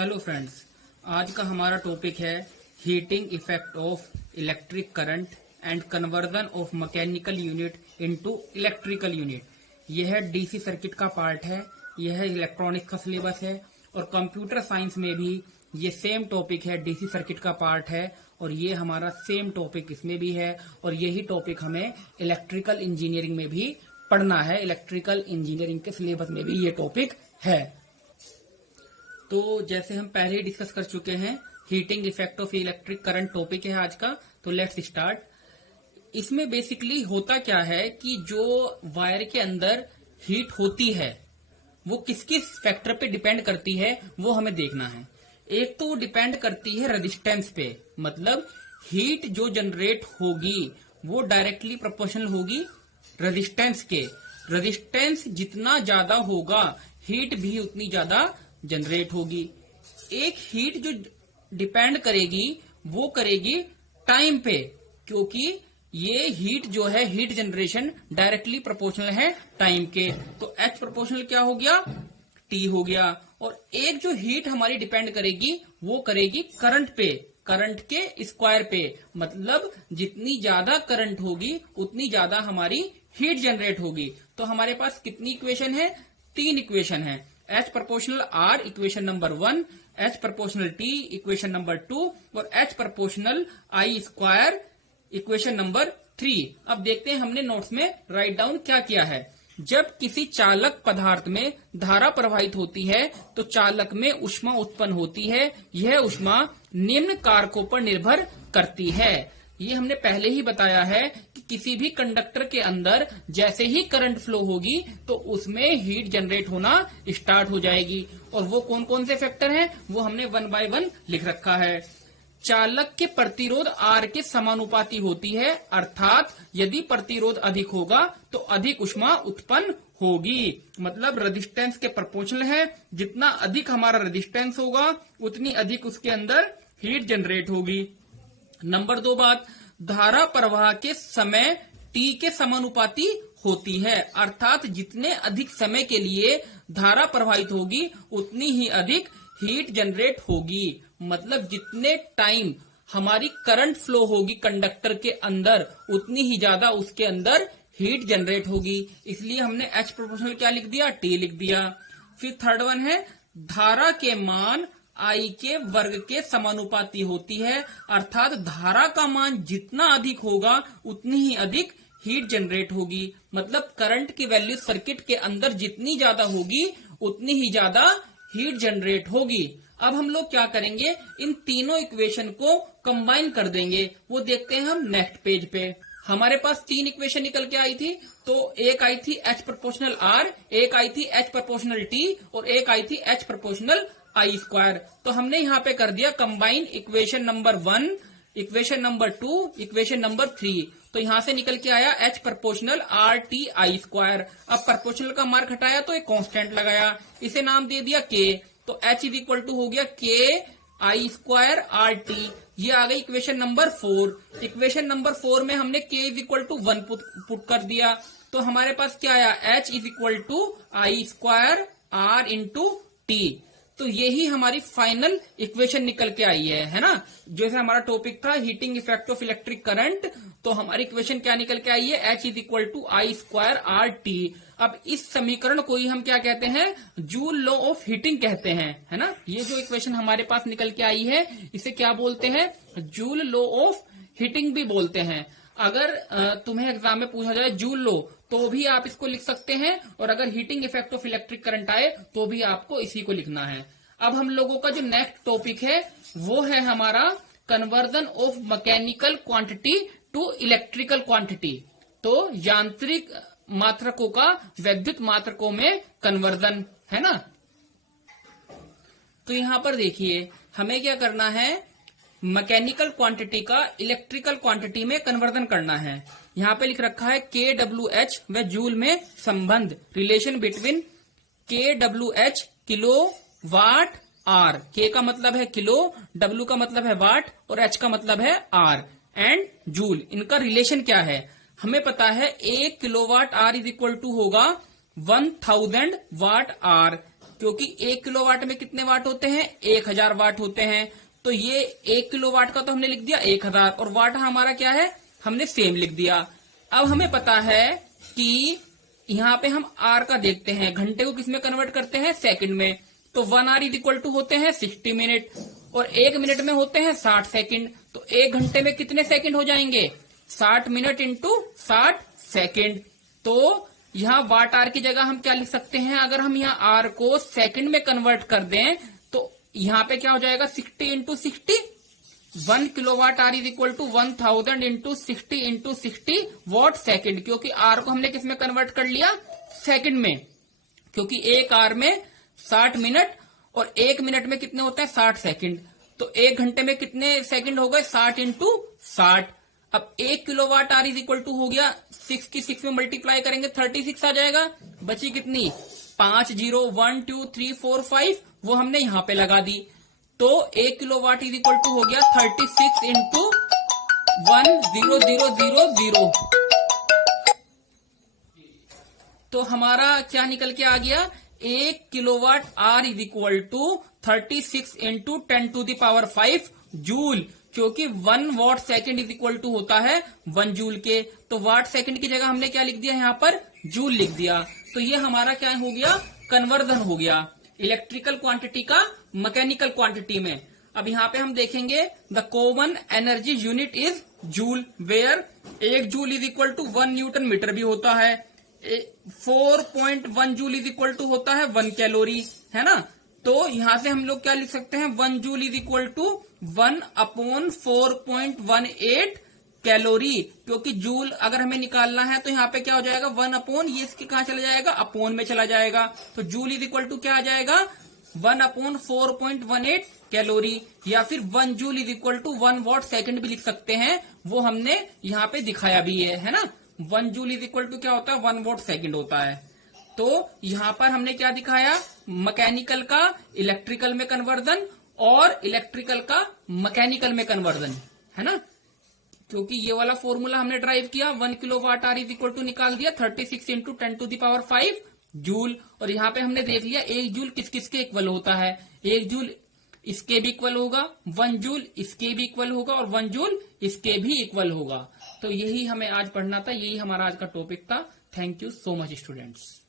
Hello friends, आज का हमारा टॉपिक है heating effect of electric current and conversion of mechanical unit into electrical unit. यह DC circuit का पार्ट है, यह इलेक्ट्रॉनिक्स का सिलेबस है और कंप्यूटर साइंस में भी ये सेम टॉपिक है, डीसी सर्किट का पार्ट है और ये हमारा सेम टॉपिक इसमें भी है और यही टॉपिक हमें इलेक्ट्रिकल इंजीनियरिंग में भी पढ़ना है। इलेक्ट्रिकल इंजीनियरिंग के सिलेबस में भी ये टॉपिक है। तो जैसे हम पहले ही डिस्कस कर चुके हैं, heating effect of electric current topic है आज का। तो लेट्स स्टार्ट। इसमें बेसिकली होता क्या है कि जो वायर के अंदर हीट होती है वो किस किस फैक्टर पे डिपेंड करती है वो हमें देखना है। एक तो डिपेंड करती है रेजिस्टेंस पे, मतलब हीट जो जनरेट होगी वो डायरेक्टली प्रोपोर्शनल होगी रेजिस्टेंस के। रेजिस्टेंस जितना ज्यादा होगा हीट भी उतनी ज्यादा जनरेट होगी। एक हीट जो डिपेंड करेगी वो करेगी टाइम पे, क्योंकि ये हीट जो है हीट जनरेशन डायरेक्टली प्रोपोर्शनल है टाइम के। तो H प्रोपोर्शनल क्या हो गया, T हो गया। और एक जो हीट हमारी डिपेंड करेगी वो करेगी करंट पे, करंट के स्क्वायर पे, मतलब जितनी ज्यादा करंट होगी उतनी ज्यादा हमारी हीट जनरेट होगी। तो हमारे पास कितनी इक्वेशन है, 3 इक्वेशन है। H proportional R equation number 1, H proportional T equation number 2 और H proportional I square equation number 3। अब देखते हैं हमने नोट्स में राइट डाउन क्या किया है। जब किसी चालक पदार्थ में धारा प्रवाहित होती है तो चालक में ऊष्मा उत्पन्न होती है। यह ऊष्मा निम्न कारकों पर निर्भर करती है। ये हमने पहले ही बताया है कि किसी भी कंडक्टर के अंदर जैसे ही करंट फ्लो होगी तो उसमें हीट जनरेट होना स्टार्ट हो जाएगी। और वो कौन कौन से फैक्टर हैं वो हमने 1 बाय 1 लिख रखा है। चालक के प्रतिरोध R के समानुपाती होती है, अर्थात यदि प्रतिरोध अधिक होगा तो अधिक ऊष्मा उत्पन्न होगी। मतलब रेजिस्टेंस के प्रोपोर्शनल है, जितना अधिक हमारा रेजिस्टेंस होगा उतनी अधिक उसके अंदर हीट जनरेट होगी। नंबर 2 बात, धारा प्रवाह के समय T के समानुपाती होती है, अर्थात जितने अधिक समय के लिए धारा प्रवाहित होगी उतनी ही अधिक हीट जनरेट होगी। मतलब जितने टाइम हमारी करंट फ्लो होगी कंडक्टर के अंदर उतनी ही ज्यादा उसके अंदर हीट जनरेट होगी। इसलिए हमने H प्रोपोर्शनल क्या लिख दिया, T लिख दिया। फिर थर्ड वन है, धारा के मान I के वर्ग के समानुपाती होती है, अर्थात धारा का मान जितना अधिक होगा उतनी ही अधिक हीट जनरेट होगी। मतलब करंट की वैल्यू सर्किट के अंदर जितनी ज्यादा होगी उतनी ही ज्यादा हीट जनरेट होगी। अब हम लोग क्या करेंगे, इन तीनों इक्वेशन को कंबाइन कर देंगे। वो देखते हैं हम नेक्स्ट पेज पे। हमारे पास 3 इक्वेशन निकल के आई थी। तो एक आई थी H प्रोपोर्शनल R, एक आई थी H प्रोपोर्शनल T और एक आई थी H प्रोपोर्शनल I स्क्वायर। तो हमने यहाँ पे कर दिया combine equation number 1, equation number 2, equation number 3। तो यहाँ से निकल के आया H proportional R T I square. अब प्रोपोर्शनल का मार्क हटाया तो एक कांस्टेंट लगाया, इसे नाम दे दिया K। तो H इज इक्वल टू हो गया K I square R T। ये आ गई इक्वेशन नंबर 4। इक्वेशन नंबर 4 में हमने K is equal to 1 put कर दिया। तो हमारे पास क्या आया, H is equal to I square R into T। तो यही हमारी फाइनल इक्वेशन निकल के आई है ना। जैसे हमारा टॉपिक था heating effect of electric current, तो हमारी इक्वेशन क्या निकल के आई है, H is equal to I square R T। अब इस समीकरण को ही हम क्या कहते हैं, जूल लॉ ऑफ हीटिंग कहते हैं, है ना। ये जो इक्वेशन हमारे पास निकल के आई है इसे क्या बोलते हैं, जूल लॉ ऑफ हीटिंग भी बोलते हैं। अगर तुम्हें एग्जाम में पूछा जाए जूल लॉ तो भी आप इसको लिख सकते हैं, और अगर heating effect of electric current आए तो भी आपको इसी को लिखना है। अब हम लोगों का जो नेक्स्ट टॉपिक है वो है हमारा conversion of mechanical quantity to electrical quantity. तो यांत्रिक मात्रकों का वैद्युत मात्रकों में कन्वर्जन, है ना। तो यहां पर देखिए हमें क्या करना है, मैकेनिकल क्वांटिटी का इलेक्ट्रिकल क्वांटिटी में कन्वर्जन करना है। यहाँ पे लिख रखा है kWh व जूल में संबंध, relation between kWh kilo watt R। K का मतलब है किलो, W का मतलब है वाट और H का मतलब है R एंड जूल। इनका रिलेशन क्या है हमें पता है, 1 kilowatt R is equal to होगा 1000 वाट R। क्योंकि 1 किलोवाट में कितने वाट होते हैं, 1000 वाट होते हैं। तो ये 1 किलोवाट का तो हमने लिख दिया 1000, और वाट हमारा क्या है, हमने सेम लिख दिया। अब हमें पता है कि यहाँ पे हम आर का देखते हैं, घंटे को किसमें कन्वर्ट करते हैं, सेकंड में। तो 1 आर इज इक्वल टू होते हैं 60 मिनट, और 1 मिनट में होते हैं 60 सेकंड। तो 1 घंटे में कितने सेकंड हो जाएंगे, 60 मिनट इंटू 60 सेकंड। तो यहाँ वाट आर की जगह हम क्या लिख सकते हैं, अगर हम यहाँ आर को सेकंड में कन्वर्ट कर दें तो यहाँ पे क्या हो जाएगा, 60 into 60, 1 kilowatt hour is equal to 1000 into 60 into 60 watt second. क्योंकि आर को हमने किस में कन्वर्ट कर लिया, सेकंड में, क्योंकि 1 आर में 60 मिनट और 1 मिनट में कितने होते हैं, 60 सेकंड। तो 1 घंटे में कितने सेकंड हो गए, 60 इंटू 60। अब 1 kilowatt hour is equal to हो गया 6 की 6 में मल्टीप्लाई करेंगे 36 आ जाएगा। बची कितनी, 5 0 1 2 3 4 5, वो हमने यहां पे लगा दी। तो 1 किलोवाट इज इक्वल टू हो गया 36 इंटू 1000। तो हमारा क्या निकल के आ गया, 1 kilowatt hour is equal to 36 into 10⁵ joule, क्योंकि 1 watt second is equal to होता है 1 जूल के। तो वाट सेकंड की जगह हमने क्या लिख दिया, यहाँ पर जूल लिख दिया। तो ये हमारा क्या हो गया, कन्वर्जन हो गया इलेक्ट्रिकल क्वांटिटी का मैकेनिकल क्वांटिटी में। अब यहाँ पे हम देखेंगे the common energy unit is joule, where 1 joule is equal to 1 newton metre भी होता है, 4.1 जूल इज इक्वल टू होता है 1 कैलोरी, है ना। तो यहां से हम लोग क्या लिख सकते हैं, 1 joule is equal to 1/4.18 calorie, क्योंकि जूल अगर हमें निकालना है तो यहाँ पे क्या हो जाएगा, 1 ये इसके कहा चला जाएगा, अपॉन में चला जाएगा। तो जूल इज इक्वल टू क्या आ जाएगा, 1/4.18 कैलोरी, या फिर 1 joule is equal to 1 watt second भी लिख सकते हैं, वो हमने यहाँ पे दिखाया भी है ना। 1 जूल इज इक्वल टू क्या होता है, 1 वॉट सेकंड होता है। तो यहाँ पर हमने क्या दिखाया, मैकेनिकल का इलेक्ट्रिकल में कन्वर्जन और इलेक्ट्रिकल का मैकेनिकल में कन्वर्जन, है ना। क्योंकि ये वाला फॉर्मूला हमने ड्राइव किया, 1 kilowatt hour is equal to निकाल दिया 36 इंटू 10⁵ जूल, और यहाँ पे हमने देख लिया 1 जूल किस किस के इक्वल होता है, 1 जूल इसके भी इक्वल होगा, 1 जूल इसके भी इक्वल होगा, और 1 जूल इसके भी इक्वल होगा। तो यही हमें आज पढ़ना था, यही हमारा आज का टॉपिक था। Thank you so much students.